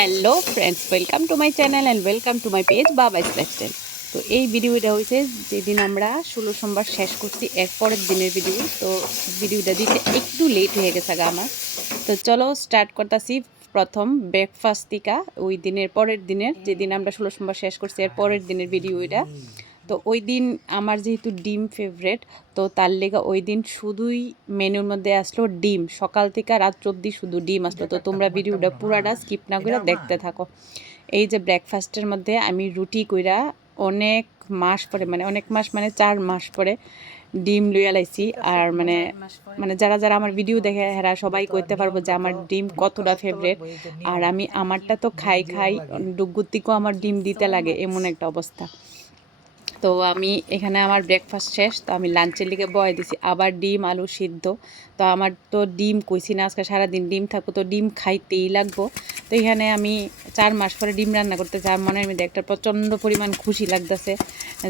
Hello friends welcome to my channel and welcome to my page Baba lifestyle তো এই ভিডিওটা হয়েছে যেদিন আমরা ষোলো সোমবার শেষ করছি, এর পরের দিনের ভিডিও তো ভিডিওটা দিতে একটু লেট হয়ে গেছে গা আমার। তো চলো স্টার্ট করতেছি প্রথম ব্রেকফাস্টিকা ওই দিনের পরের দিনের, যেদিন আমরা ষোলো সোমবার শেষ করছি, এর পরের দিনের ভিডিও এটা তো ওই দিন আমার যেহেতু ডিম ফেভারেট তো তার লেগে ওই দিন শুধুই মেনুর মধ্যে আসলো ডিম। সকাল থেকে রাত অব্দি শুধু ডিম আসলো। তো তোমরা ভিডিওটা পুরাটা স্কিপ না করে দেখতে থাকো। এই যে ব্রেকফাস্টের মধ্যে আমি রুটি কইরা অনেক মাস পরে মানে অনেক মাস মানে চার মাস পরে ডিম লইয়া লাইছি আর মানে মানে যারা যারা আমার ভিডিও দেখে হেরা সবাই করতে পারব যে আমার ডিম কতটা ফেভারেট আর আমি আমারটা তো খাই খাই ডুগুতিকেও আমার ডিম দিতে লাগে এমন একটা অবস্থা। তো আমি এখানে আমার ব্রেকফাস্ট শেষ, তো আমি লাঞ্চের লিগে বয় দিছি। আবার ডিম, আলু সিদ্ধ। তো আমার তো ডিম কইছি না, আজকে সারাদিন ডিম থাকব, তো ডিম খাইতেই লাগবো। তো এখানে আমি চার মাস পরে ডিম রান্না করতে চার মনের মধ্যে একটা প্রচণ্ড পরিমাণ খুশি লাগতেছে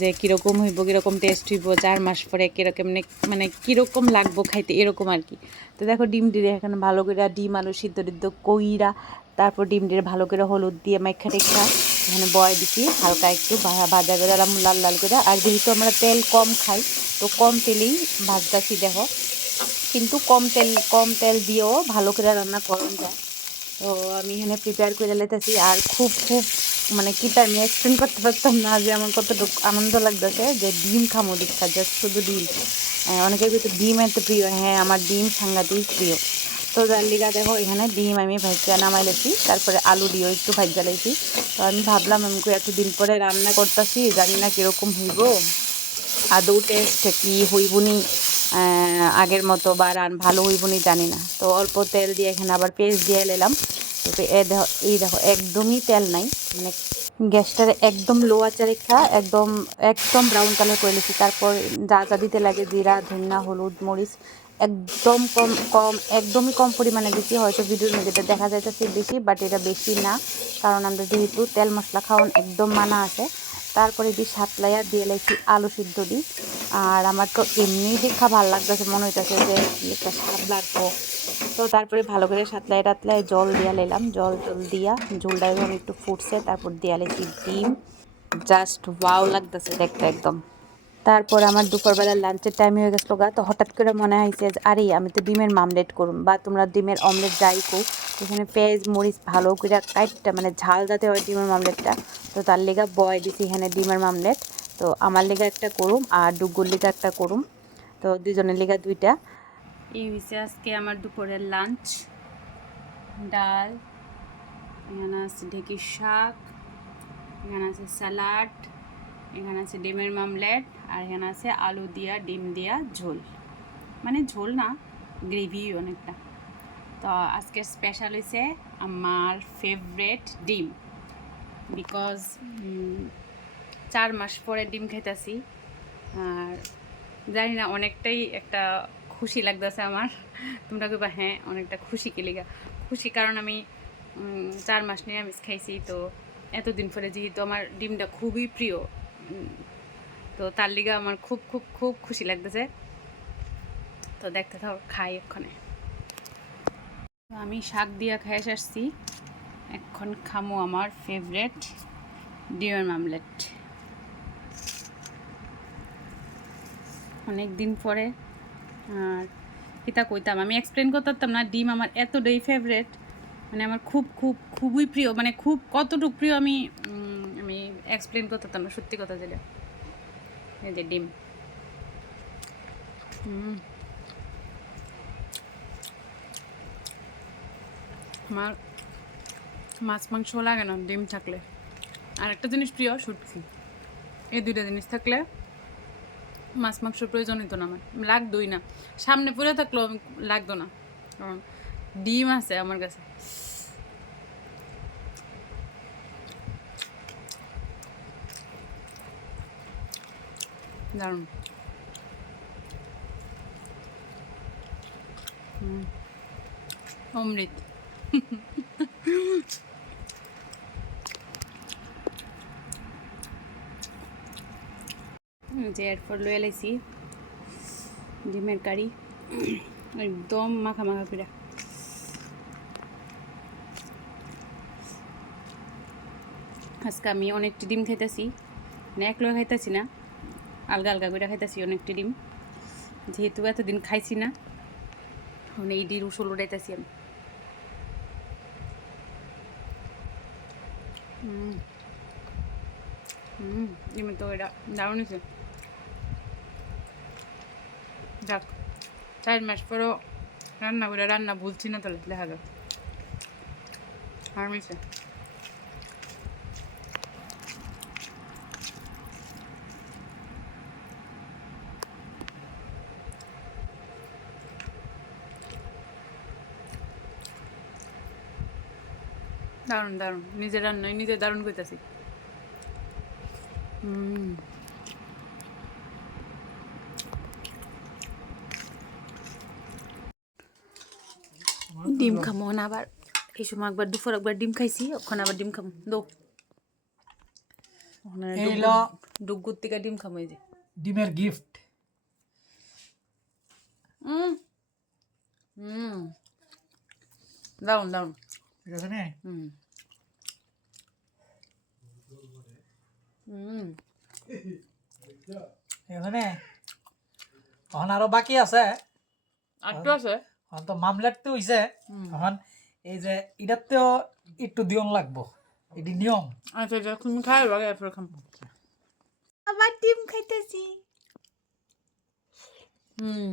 যে কীরকম হইব, কীরকম টেস্ট হইব, চার মাস পরে কীরকম মানে মানে কীরকম লাগবো খাইতে, এরকম আর কি। তো দেখো ডিম দিয়ে এখানে ভালো করে ডিম, আলু সিদ্ধ টিদ্ধ কইরা, তারপর ডিম দিয়ে ভালো করে হলুদ দিয়ে মাইখা টেখা এখানে বয় দিছি, হালকা একটু ভাজা করে দিলাম, লাল লাল করে। আর যেহেতু আমরা তেল কম খাই, তো কম তেলেই ভাজতাছি দেখো কিন্তু কম তেল কম তেল দিয়েও ভালো করে রান্না করন যায়। তো আমি এখানে প্রিপেয়ার করে লেতেছি আর খুব খুব মানে কি তার আমি এক্সপ্লেন করতে পারতাম না যে আমার কতটুকু আনন্দ লাগতেছে যে ডিম খামো দীক্ষা জাস্ট শুধু ডিম। অনেকের ভিতরে ডিম এত প্রিয়। হ্যাঁ আমার ডিম সাংঘাতিক প্রিয়। তো যার লিগা দেখো, এখানে ডিম আমি ভাজা নামাই লেছি তারপরে আলু দিয়েও একটু ভাজা লেছি তো আমি ভাবলাম, আমি এতদিন পরে রান্না করতেছি, জানি না কীরকম হইব। আদৌ টেস্ট কি হইবনি আগের মতো বা রান ভালো হইবনি জানি না। তো অল্প তেল দিয়ে এখানে আবার পেস্ট দিয়ে এলাম। তো এ দেখো এই দেখো, একদমই তেল নাই। মানে গ্যাসটার একদম লো আঁচে রেখা, একদম একদম ব্রাউন কালার করে নিয়েছি তারপর যা যা দিতে লাগে, জিরা, ধনিয়া, হলুদ, মরিচ একদম কম কম, একদমই কম পরিমাণে দিচ্ছি হয়তো ভিডিওর মধ্যে দেখা যাইতেছে বেশি বাট এটা বেশি না। কারণ আমরা যেহেতু তেল মশলা খাওয়ান একদম মানা আছে। তারপরে দিয়ে সাতলাইয়া দিয়ে লাইছি আলু সিদ্ধ দিই। আর আমার তো এমনিই দেখা ভালো লাগতেছে, মনে হইতেছে যে একটা স্বাদ লাগবো। তো তারপরে ভালো করে সাতলায় টাতলায় জল দিয়া লাইলাম। জল টল দিয়া ঝোলটা একটু ফুটছে, তারপর দিয়া লাইছি ডিম। জাস্ট ওয়াও লাগতেছে দেখতে একদম। তারপর আমার দুপুরবেলা লাঞ্চের টাইম হয়ে গেছিল গা, তো হঠাৎ করে মনে হয়েছে যে, আরে, আমি তো ডিমের মামলেট করুম বা তোমরা ডিমের অমলেট যাই কো এখানে পেঁয়াজ, মরিচ ভালো করে কাইটটা মানে ঝাল যাতে হয় ডিমের মামলেটটা। তো তার লেগা বয় দিছি এখানে ডিমের মামলেট। তো আমার লেগা একটা করুম আর ডুগুর লেগা একটা করুম। তো দুজনের লেগা দুইটা। এই হয়েছে আজকে আমার দুপুরের লাঞ্চ ডাল, এখানে আছে ঢেঁকির শাক, এখানে আছে স্যালাড। এখানে আছে ডিমের মামলেট, আর এখানে আছে আলু দিয়া, ডিম দিয়া ঝোল। মানে ঝোল না, গ্রেভি অনেকটা। তো আজকের স্পেশাল হয়েছে আমার ফেভারেট ডিম। বিকজ চার মাস পরে ডিম খাইতাছি, আর জানি না, অনেকটাই একটা খুশি লাগতেছে আমার। তোমরা কইবা হ্যাঁ অনেকটা খুশি কেলিগা খুশি কারণ আমি চার মাস নিরামিষ খাইছি, তো এতদিন পরে যেহেতু আমার ডিমটা খুবই প্রিয় তো তার লিগে আমার খুব খুব খুব খুশি লাগতেছে। তো দেখতে থাও, খাই এক্ষণে। আমি শাক দিয়া খাই আসছি। এখন খামো আমার ফেভারেট ডিমের মামলেট অনেক দিন পরে, আর কিতা কইতাম, আমি এক্সপ্লেন করতাম না, ডিম আমার এতটাই ফেভারেট মানে আমার খুব খুব, খুবই প্রিয় মানে খুব কতটুকু প্রিয় আমি আমি এক্সপ্লেন করতাম না, সত্যি কথা যেটা। এই যে ডিম। আমার মাছ, মাংস লাগে না, ডিম থাকলে। আর একটা জিনিস প্রিয় শুটকি এই দুইটা জিনিস থাকলে মাছ, মাংস প্রয়োজন হতো না আমার। লাগতোই না। সামনে পড়ে থাকলেও লাগতো না। কারণ ডিম আছে আমার কাছে। দারুণ। অমৃত। যে এরপর লয়ে লাইছি ডিমের কারি। একদম মাখা মাখা করে। আজকে আমি অনেকটি ডিম খাইতেছি। মানে একলো খাইতেছি না। আলগা আলগা করে খাইতেছি, অনেকটি ডিম। যেহেতু এতদিন খাইছি না মানে এই ডিম উসল উড়াইতেছি আমি। হুম তো এটা দারুণ হয়েছে যাক, চার মাস পরও রান্না করে রান্না ভুলছি না তাহলে, দেখা যাক। আর মিশে দারুণ দারুণ। নিজের রান্নায় নিজে দারুণ করতেছি ডিম খামো না আবার। এই সময় একবার দুপুর একবার ডিম খাইছি ওখানে আবার ডিম খামো। দো। এই ডুগুর- থেকে ডিম খামো এই যে। ডিমের গিফট দারুণ দারুণ। ঠিক আছে নে? হুম। হুম। ঠিক এখন আরও বাকি আছে। আটটু আছে। এখন তো মামলারতে হইছে এখন এই যে এটাতেও একটু দিয়ন লাগবো। এটি নিয়ম। আচ্ছা যখন খাই লাগে এরপর খাম। আবার ডিম খাইতেছি। হুম।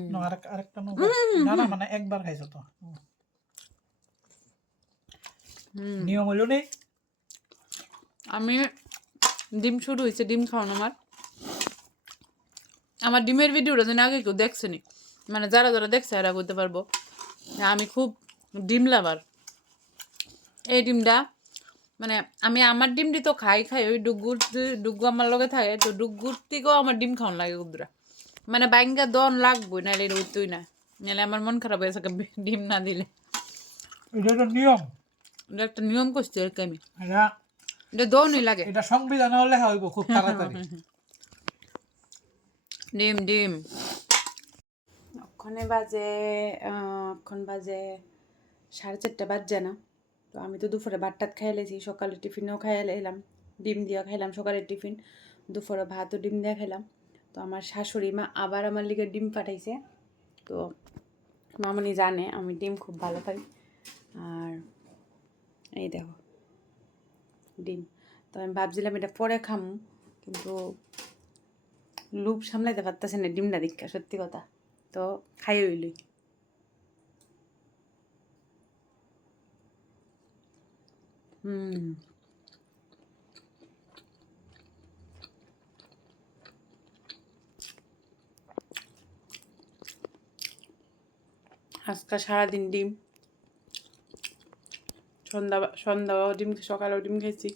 আরেকটা। না না মানে একবার খাইছো তো। নিয়ম হইল নি। আমি ডিম শুরু হয়েছে ডিম খাওয়ানো আমার। আমার ডিমের ভিডিওটা যেন আগে কেউ দেখছেনি। মানে যারা যারা দেখছে এরা করতে পারব আমি খুব ডিম লাভার। এই ডিমটা মানে আমি আমার ডিমটি তো খাই খাই ওই ডুগুর ডুগু আমার লগে থাকে তো ডুগুর থেকেও আমার ডিম খাওয়ান লাগে কুদরা। মানে বাইঙ্গা দন লাগবো নাহলে এটা উঠতই না। নাহলে আমার মন খারাপ হয়ে থাকে ডিম না দিলে। এটা নিয়ম। এটা একটা নিয়ম করছি আর কি আমি। এটা এটা দনই লাগে। এটা সংবিধান লেখা হইব খুব তাড়াতাড়ি। ডিম ডিম। ওখানে বাজে এখন বাজে সাড়ে চারটা বাজছে না। তো আমি তো দুপুরে ভাতটাত খাই লেছি সকালে টিফিনও খাই এলাম ডিম দিয়ে খাইলাম সকালের টিফিন। দুপুরে ভাতও ডিম দিয়ে খাইলাম। তো আমার শাশুড়ি মা আবার আমার লিগে ডিম পাঠাইছে। তো মামনি জানে আমি ডিম খুব ভালো খাই আর এই দেখো, ডিম। তো আমি ভাবছিলাম এটা পরে খাম, কিন্তু লুপ সামলাইতে পারতেছে না ডিমটা দীক্ষা সত্যি কথা। তো খাই হইলই হুম। সারাদিন ডিম। সন্ধ্যা সন্ধ্যাও ডিম সকালেও ডিম খেয়েছি।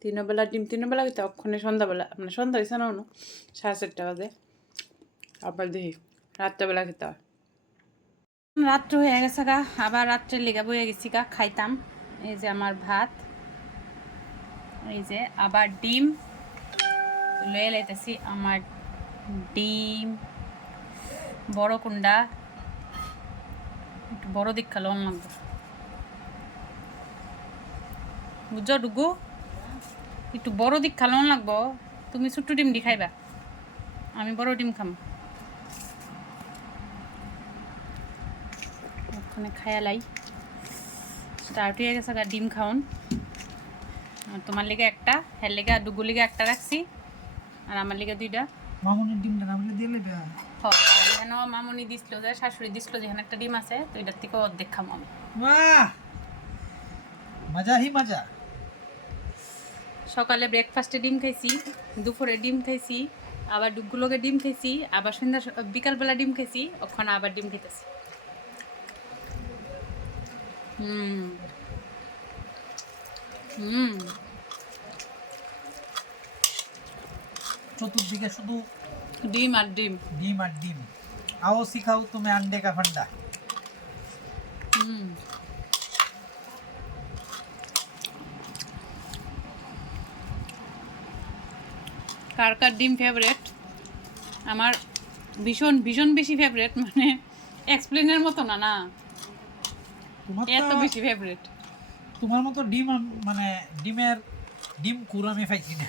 তিনও বেলা ডিম তিনও বেলা খেতে অক্ষণে সন্ধ্যাবেলা মানে সন্ধ্যা হয়েছে না অন্য সাড়ে চারটা বাজে। আবার দেখি, রাত্রেবেলা খেতে হয়। রাত্র হয়ে গেছে গা, আবার রাত্রে লেগা বয়ে গেছি গা, খাইতাম। এই যে আমার ভাত, এই যে আবার ডিম, লয়ে লাইতেছি আমার ডিম। বড় কুন্ডা, একটু বড় দীক্ষা লোন লাগবে বুঝছ ডুগু একটু বড় দিক খালানো লাগবো। তুমি ছোট্ট ডিম দি খাইবা। আমি বড় ডিম খাম। ওখানে খায়ালাই স্টার্ট হয়ে গেছে ডিম খাওন। আর তোমার লিগে একটা হের লিগে আর ডুগু লিগে একটা রাখছি। আর আমার লিগে দুইটা। মামুনির ডিমটা বলে দিয়ে লেবে? হ এখানে মামনি দিছিল যে শাশুড়ি দিছিল যেখানে একটা ডিম আছে তো এটার থেকে অর্ধেক খামো আমি। বাহ! মজা হি মজা। সকালে ব্রেকফাস্টে ডিম খাইছি দুপুরে ডিম খাইছি আবার ডুগুলোকে ডিম খাইছি আবার সন্ধ্যা বিকালবেলা ডিম খাইছি ওখানে আবার ডিম খাইতেছি হুম হুম চতুর্দিকে শুধু ডিম আর ডিম ডিম আর ডিম आओ सिखाओ तुम्हें अंडे का फंडा কার কার ডিম ফেভারেট আমার ভীষণ ভীষণ বেশি ফেভারেট মানে এক্সপ্লেনের মতো না না। এত বেশি ফেভারেট তোমার মতো ডিম মানে ডিমের ডিম কুর আমি পাইছি না।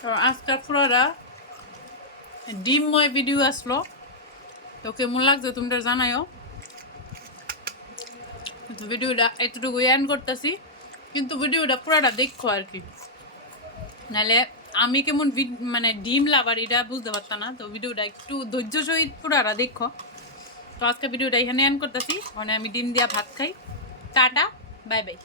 তো আজকে পুরোটা ডিমময় ভিডিও আসলো। তো কেমন লাগছে তোমরা জানাইও তো ভিডিওটা এতটুকু এন্ড করতেছি, কিন্তু ভিডিওটা পুরোটা দেখো আর কি। নাহলে আমি কেমন মানে ডিম লাভার এটা বুঝতে পারতাম না, তো ভিডিওটা একটু ধৈর্য সহিত পুরাটা দেখো। তো আজকে ভিডিওটা এখানে এন্ড করতেছি মানে আমি ডিম দিয়া ভাত খাই। Tata, bye bye.